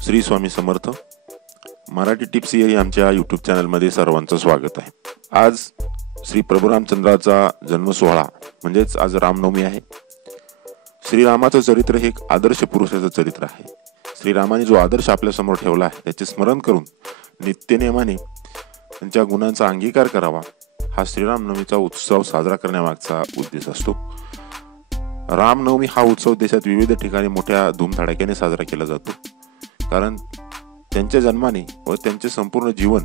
Shri Swami Samarth Marathi tips या आमच्या YouTube चॅनलमध्ये सर्वांचं स्वागत आहे। आज श्री प्रभू रामचंद्राचा जन्म सोहळा म्हणजेच आज रामनवमी आहे। श्रीरामाचं चरित्र हे एक आदर्श पुरुषाचं चरित्र आहे। श्रीरामाने जो आदर्श आपल्या समोर ठेवला आहे त्याचे स्मरण करून नित्यनेमाने त्यांच्या गुणांचा अंगीकार करावा हा श्रीरामनवमीचा उत्सव साजरा करण्यामागचा उद्देश असतो। रामनवमी हा उत्सव देशात विविध ठिकाणी मोठ्या धूमधडाक्याने साजरा केला जातो, कारण त्यांच्या जन्माने व त्यांचे संपूर्ण जीवन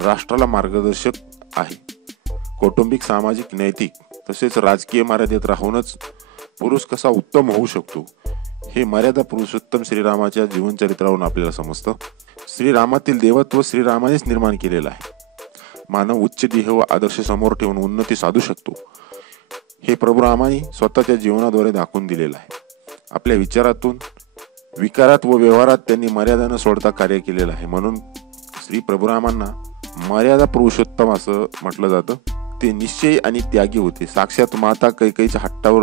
राष्ट्राला मार्गदर्शक आहे। कौटुंबिक, सामाजिक, नैतिक तसेच राजकीय मर्यादेत राहूनच पुरुष कसा उत्तम होऊ शकतो हे मर्यादा पुरुषोत्तम श्रीरामाच्या जीवनचरित्रावरून आपल्याला समजतं। श्रीरामातील देवत्व श्रीरामानेच निर्माण केलेलं आहे। मानव उच्च ध्येय व आदर्श समोर ठेवून उन्नती साधू शकतो हे प्रभू रामाने स्वतःच्या जीवनाद्वारे दाखवून दिलेलं आहे। आपल्या विचारातून, विकारात व व्यवहारात त्यांनी मर्यादा न सोडता कार्य केलेलं आहे। म्हणून श्री प्रभुरामांना मर्यादा पुरुषोत्तम असं म्हटलं जातं। ते निश्चयी आणि त्यागी होते। साक्षात माता कैकेयीच्या हट्टावर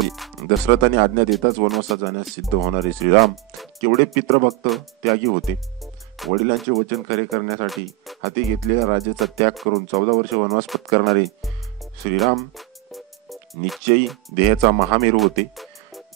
दशरथाने आज्ञा देताच वनवासात जाण्यास सिद्ध होणारे श्रीराम केवढे पितृभक्त त्यागी होते। वडिलांचे वचन खरे करण्यासाठी हाती घेतलेल्या राज्याचा त्याग करून 14 वर्ष वनवास पत्करणारे श्रीराम निश्चयी देहाचा महामेरू होते।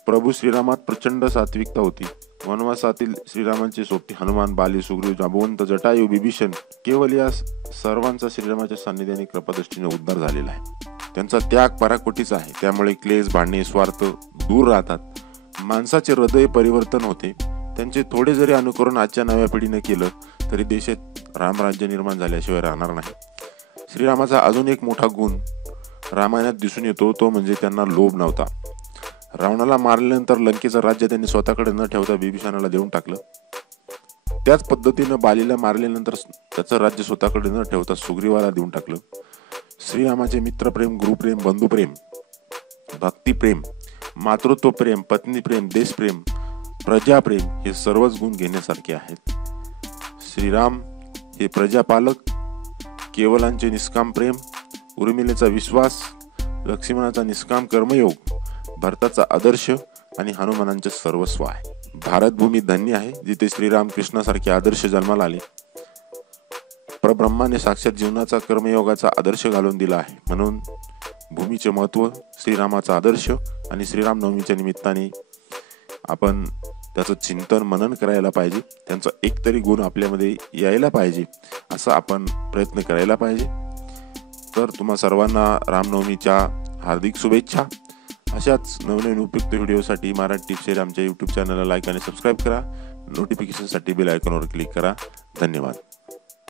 प्रभू श्रीरामात प्रचंड सात्विकता होती। वनवासातील श्रीरामांचे सोबती हनुमान, बाली, सुग्रीव, जांबवंत, जटायू, विभीषण केवळ या सर्वांचा श्रीरामाच्या सान्निध्याने कृपादृष्टीने उद्धार झालेला आहे। त्यांचा त्याग पराकोटीचा आहे। त्यामुळे क्लेश, भांडणे, स्वार्थ दूर राहतात। माणसाचे हृदय परिवर्तन होते। त्यांचे थोडे जरी अनुकरण आजच्या नव्या पिढीने केलं तरी देशात रामराज्य निर्माण झाल्याशिवाय राहणार नाही। श्रीरामाचा अजून एक मोठा गुण रामायणात दिसून येतो, तो म्हणजे त्यांना लोभ नव्हता। रावणाला मारल्यानंतर लंकेचं राज्य त्यांनी स्वतःकडे न ठेवता विभीषणाला देऊन टाकलं। त्याच पद्धतीनं बालीला मारल्यानंतर त्याचं राज्य स्वतःकडे न ठेवता सुग्रीवाला देऊन टाकलं। श्रीरामाचे मित्रप्रेम, गुरुप्रेम, बंधुप्रेम, भक्तिप्रेम, मातृत्व प्रेम, पत्नी प्रेम, देशप्रेम, प्रजाप्रेम हे सर्वच गुण घेण्यासारखे आहेत। श्रीराम हे प्रजापालक, केवलांचे निष्काम प्रेम, उर्मिलेचा विश्वास, लक्ष्मणाचा निष्काम कर्मयोग, भरताचा आदर्श आणि हनुमानांचे सर्वस्व आहे। भारत भूमी धन्य आहे जिथे श्रीराम कृष्णासारखे आदर्श जन्माला आले। परब्रह्माने साक्षात जीवनाचा कर्मयोगाचा आदर्श घालून दिला आहे। म्हणून भूमीचे महत्व, श्रीरामाचा आदर्श आणि श्रीराम नवमीच्या निमित्ताने आपण त्याचं चिंतन मनन करायला पाहिजे। त्यांचा एक तरी गुण आपल्यामध्ये यायला पाहिजे असं आपण प्रयत्न करायला पाहिजे। तर तुम्हा सर्वांना रामनवमीच्या हार्दिक शुभेच्छा। अशाच नवनवीन उपयुक्त व्हिडिओसाठी मराठी टिप्स आमच्या यूट्यूब चॅनलला लाईक आणि सबस्क्राईब करा। नोटिफिकेशनसाठी बेल आयकॉनवर क्लिक करा। धन्यवाद।